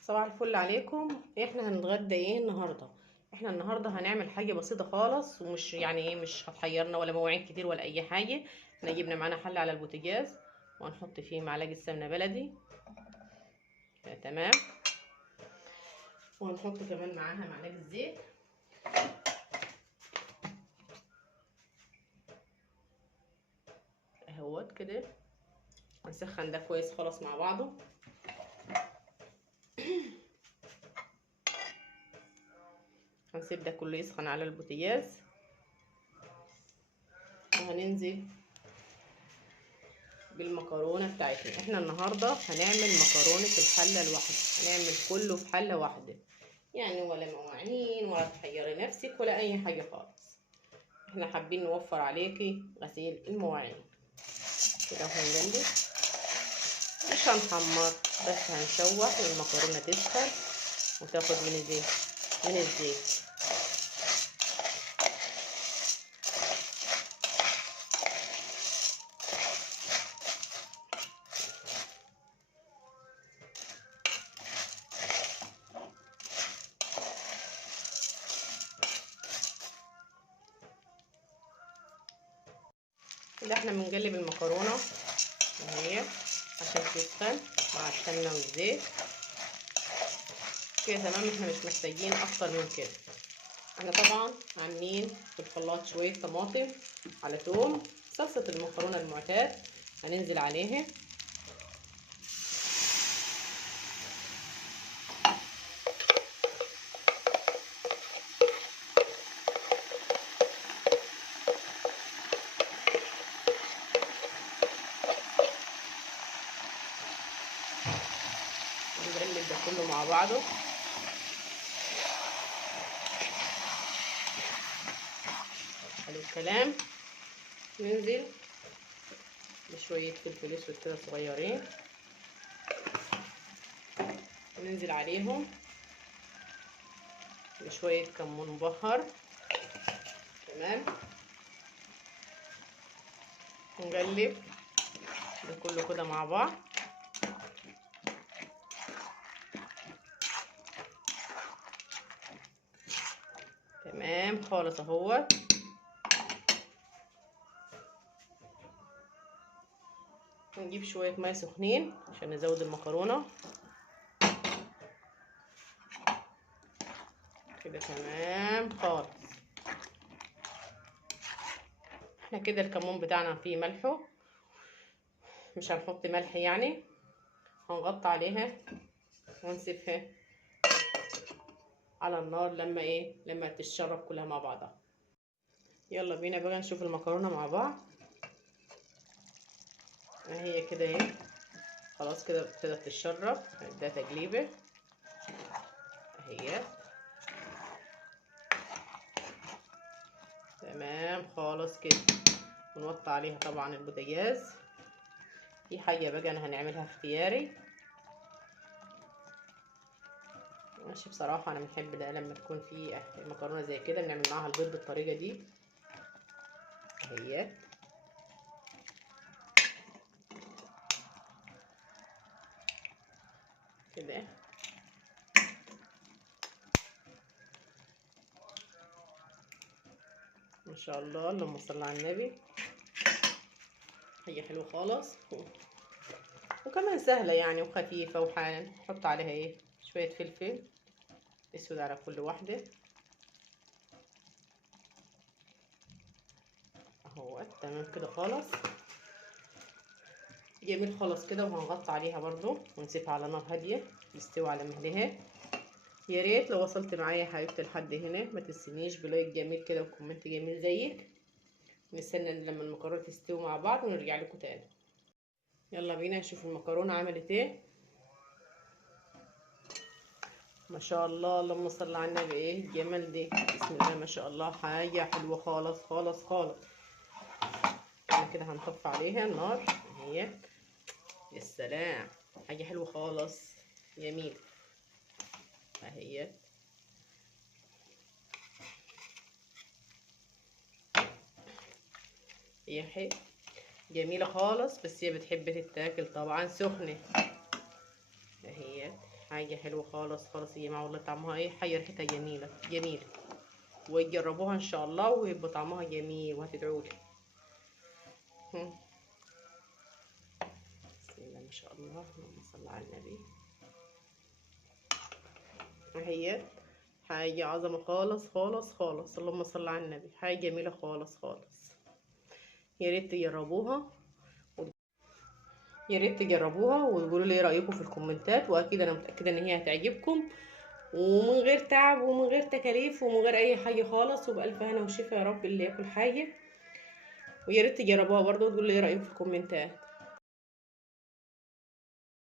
صباح الفل عليكم. احنا هنتغدى ايه النهارده؟ احنا النهارده هنعمل حاجه بسيطه خالص، ومش يعني ايه، مش هتحيرنا ولا مواعين كتير ولا اي حاجه. احنا جبنا معانا حل على البوتاجاز، وهنحط فيه معلقه سمنه بلدي. تمام. وهنحط كمان معاها معلقه زيت اهوت كده. هنسخن ده كويس خالص مع بعضه. هنسيب ده كله يسخن على البوتاجاز، وهننزل بالمكرونه بتاعتنا. احنا النهارده هنعمل مكرونه الحله الواحده، هنعمل كله في حله واحده، يعني ولا مواعين ولا تحيري نفسك ولا اي حاجه خالص. احنا حابين نوفر عليكي غسيل المواعين. كده هنجلد، مش هنحمر، بس هنشوح والمكرونه تسخن وتاخد من الزيت. كده احنا بنقلب المكرونه اهي عشان تسخن مع السمنه والزيت. كده تمام، احنا مش محتاجين اكتر من كده. احنا طبعا عاملين في الخلاط شويه طماطم على توم، صلصه المكرونه المعتاد هننزل عليها. نقلب ده كله مع بعضه. حلو الكلام. ننزل بشوية فلفل اسود كده صغيرين، وننزل عليهم بشوية كمون مبهر. تمام. ونقلب ده كله كده مع بعض. تمام خالص اهوت. ونجيب شوية مية سخنين عشان نزود المكرونة كده. تمام خالص. احنا كده الكمون بتاعنا فيه ملحه، مش هنحط ملح يعني. هنغطي عليها ونسيبها على النار لما تتشرب كلها مع بعضها. يلا بينا بقى نشوف المكرونة مع بعض. هي كده اهي، خلاص كده ابتدت تتشرب. هنديها تقليبه اهي. تمام خالص كده. ونوطي عليها طبعا البوتاجاز. في حاجه بقى انا هنعملها اختياري، ماشي. بصراحه انا بنحب ده لما تكون في المكرونه زي كده بنعمل معاها البيض بالطريقه دي اهي كده. ما شاء الله، اللهم صل على النبي. هي حلوه خالص وكمان سهله يعني وخفيفه. نحط عليها شويه فلفل اسود على كل واحده اهو. تمام كده خالص، جميل خالص كده. وهنغطي عليها برضو ونسيبها على نار هاديه تستوي على مهلها. يا ريت لو وصلت معايا يا حبيبتي لحد هنا ما تنسينيش بلايك جميل كده وكومنت جميل زيك. نستنى لما المكرونه تستوي مع بعض ونرجع لكم تاني. يلا بينا نشوف المكرونه عملت ايه. ما شاء الله، اللهم صل على النبي. ايه الجمال ده، بسم الله ما شاء الله. حاجه حلوه خالص خالص خالص. احنا كده هنطفي عليها النار اهي. يا سلام، حاجه حلوه خالص جميل اهي. هي جميله خالص، بس هي بتحب تتاكل طبعا سخنه اهي. حاجة حلوة خالص خالص يا جماعة، والله طعمها ايه، حاجة ريحتها جميلة جميلة، وتجربوها ان شاء الله ويبقى طعمها جميل وهتدعولي. بسم الله ما شاء الله، اللهم صل على النبي. اهي حاجة عظمة خالص خالص خالص، اللهم صل على النبي، حاجة جميلة خالص خالص. يا ريت تجربوها، يا ريت تجربوها وتقولوا لي ايه رأيكم في الكومنتات، واكيد انا متأكدة ان هي هتعجبكم، ومن غير تعب ومن غير تكاليف ومن غير اي حاجة خالص، وبألف هنا وشفا يا رب اللي ياكل حاجة. ويا ريت تجربوها برضه وتقولوا لي ايه رأيكم في الكومنتات.